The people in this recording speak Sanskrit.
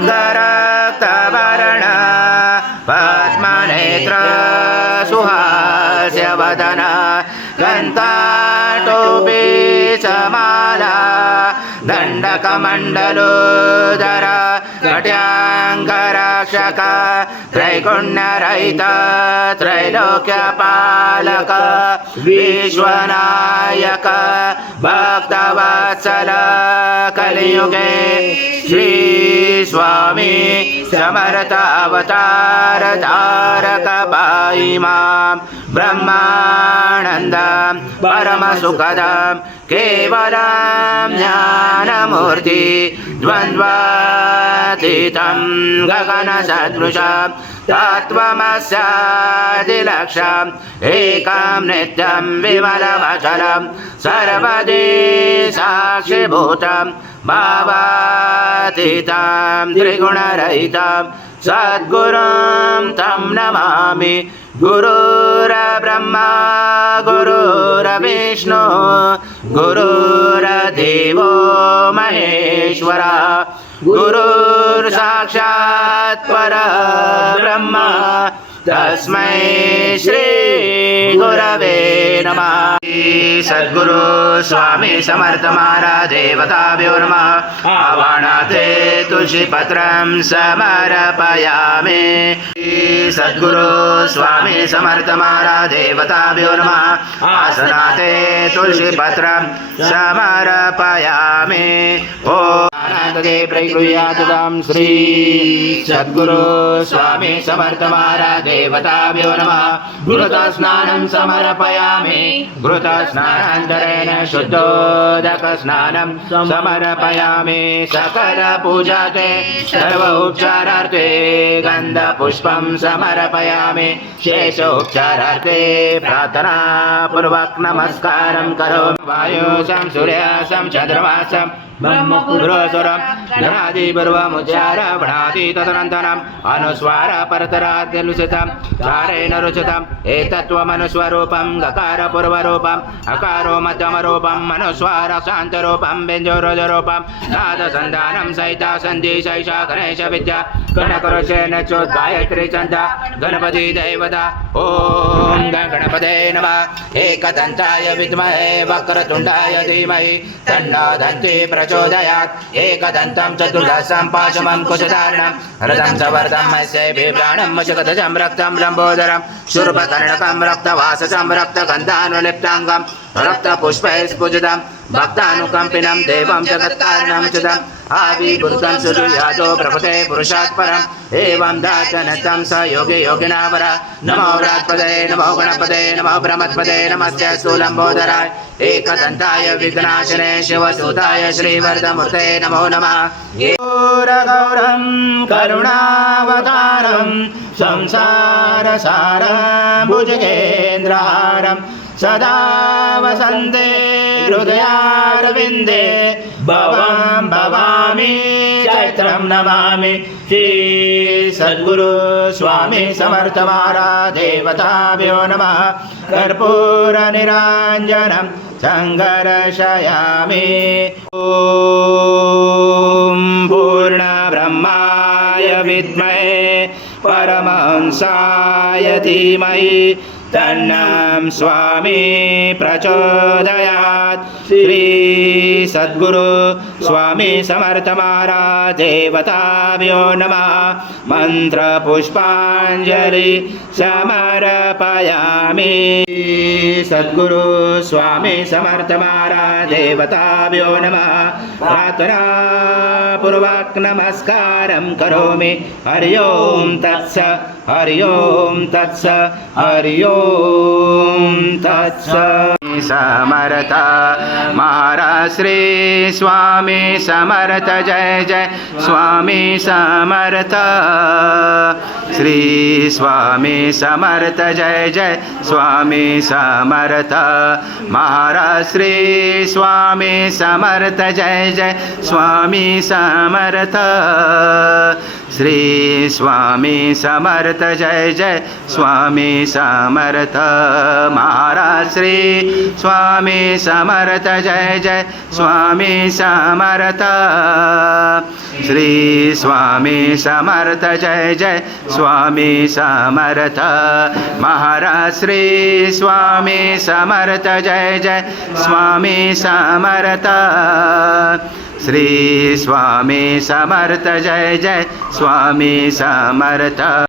अंगरक्तवर्ण पद्मनेत्र सुहास्यवदन कंठाटोपी समाला दंडकमंडलोदर कट्यांगरक्षक त्रैगुण्यरहित त्रैलोक्यपालक विश्वनायक भक्तवत्सल कलियुगे श्री स्वामी समर्थ अवतार तारक पाहि मां ब्रह्मानन्दं परम सुखदं केवलं ज्ञानमूर्ति द्वन्द्वातीतं गगनसदृशं तत्त्वमस्यादिलक्ष्यम् एकं नित्यं विमलमचलं सर्वदि साक्षिभूतं भावातीतं त्रिगुणरहितं सद्गुरुं तं नमामि गुरुर्ब्रह्मा गुरुर्विष्णु गुरुर्देवो महेश्वरा गुरुर्साक्षात् परब्रह्म तस्मै श्री गुरवे नमः। सद्गुरु स्वामी समर्थ महाराज देवताभ्यो नमः। आवाहनाते तुलसीपत्रं समर्पयामि। सद्गुरु स्वामी समर्थ महाराज देवताभ्यो नमः। आसनाते तुलसीपत्रं समर्पयामि। ओम आनंदे प्रगृह्यातुं श्री सद्गुरु स्वामी समर्थ महाराज देवताभ्यो नमः। घृतस्नानं समर्पयामि। घृतस्नानान्तरेण शुद्धोदकस्नानं समर्पयामि। सकलपूजाते सर्वोपचारार्थे गन्धपुष्पं समर्पयामि। शेषोपचारार्थे प्रार्थनापूर्वक नमस्कारं करोमि। वायुसं सूर्यासं चन्द्रमासं ब्रह्मपुरोसुरं गणादिपूर्वमुच्चार्य वृणाति तदनन्तरम् अनुस्वार परतराद्यलुसितं चारेण रुचितम् एतत्त्वमनुस्वरूपं गकारपूर्वरूपम् अकारो मध्यमरूपं अनुस्वार शान्तरूपं व्यञ्जोरजरूपं नादसन्धानं सहिता सन्धि सैषा गणेश विद्या गणकरुषेण चोद्गायत्री छन्दा गणपति देवता। ॐ गणपते नमः। एकदन्ताय विद्महे वक्रतुण्डाय धीमहि तन्नो दन्ति प्रचोदयात्। एकदन्तं चतुर्दशं पाशमं कुशधारणं रथं सवर्धं मत्स्ये बिभ्राणं मुचगतजं रक्तं लम्बोदरं शूर्पकर्णकं रक्तवाससं रक्तगन्धानुलिप्ताङ्गं रक्तपुष्पैस्फुजितं भक्तानुकम्पिनं देवं जगत्कारणमुचितम् आविर्भूतं सुदुर्यातो प्रभते पुरुषात् परम् एवं दाचनतं स योगे योगिनावर। नमो व्रात्पदे नमो गणपते नमो ब्रह्मत्पदे नमस्ते स्थूलम्बोदराय एकदन्ताय विघ्नाशने शिवसुताय श्रीवरदमूर्ते नमो नमः। गौरं करुणावतारं संसारसारं भुजगेन्द्रहारं सदा वसन्ते हृदयारविन्दे भवं भवामि चैत्रं नमामि। श्री सद्गुरु स्वामी समर्थ महाराज देवताभ्यो नमः। कर्पूरनिराञ्जनं सङ्गर्शयामि। ॐ पूर्णब्रह्माय विद्महे परमहंसाय धीमहि तन्नं स्वामी प्रचोदयात्। श्री सद्गुरु स्वामी समर्थ महाराज देवताभ्यो नमः। मंत्र पुष्पांजलि समर्पयामि। सद्गुरु स्वामी समर्थ महाराज देवताभ्यो नमः। प्रार्थना पूर्वक नमस्कारं करोमि। हरि ओम तत्स हरि ओम तत्स हरि ओम तत्स। समर्थ महाराज श्री स्वामी समर्थ जय जय स्वामी समर्थ। श्री स्वामी समर्थ जय जय स्वामी समर्थ। महाराज श्री स्वामी समर्थ जय जय स्वामी समर्थ। श्री स्वामी समर्थ जय जय स्वामी समर्थ महाराज श्री स्वामी समर्थ जय जय स्वामी समर्थ श्री स्वामी समर्थ जय जय स्वामी समर्थ महाराज श्री स्वामी समर्थ जय जय स्वामी समर्थ श्री स्वामी समर्थ जय जय स्वामी समर्थ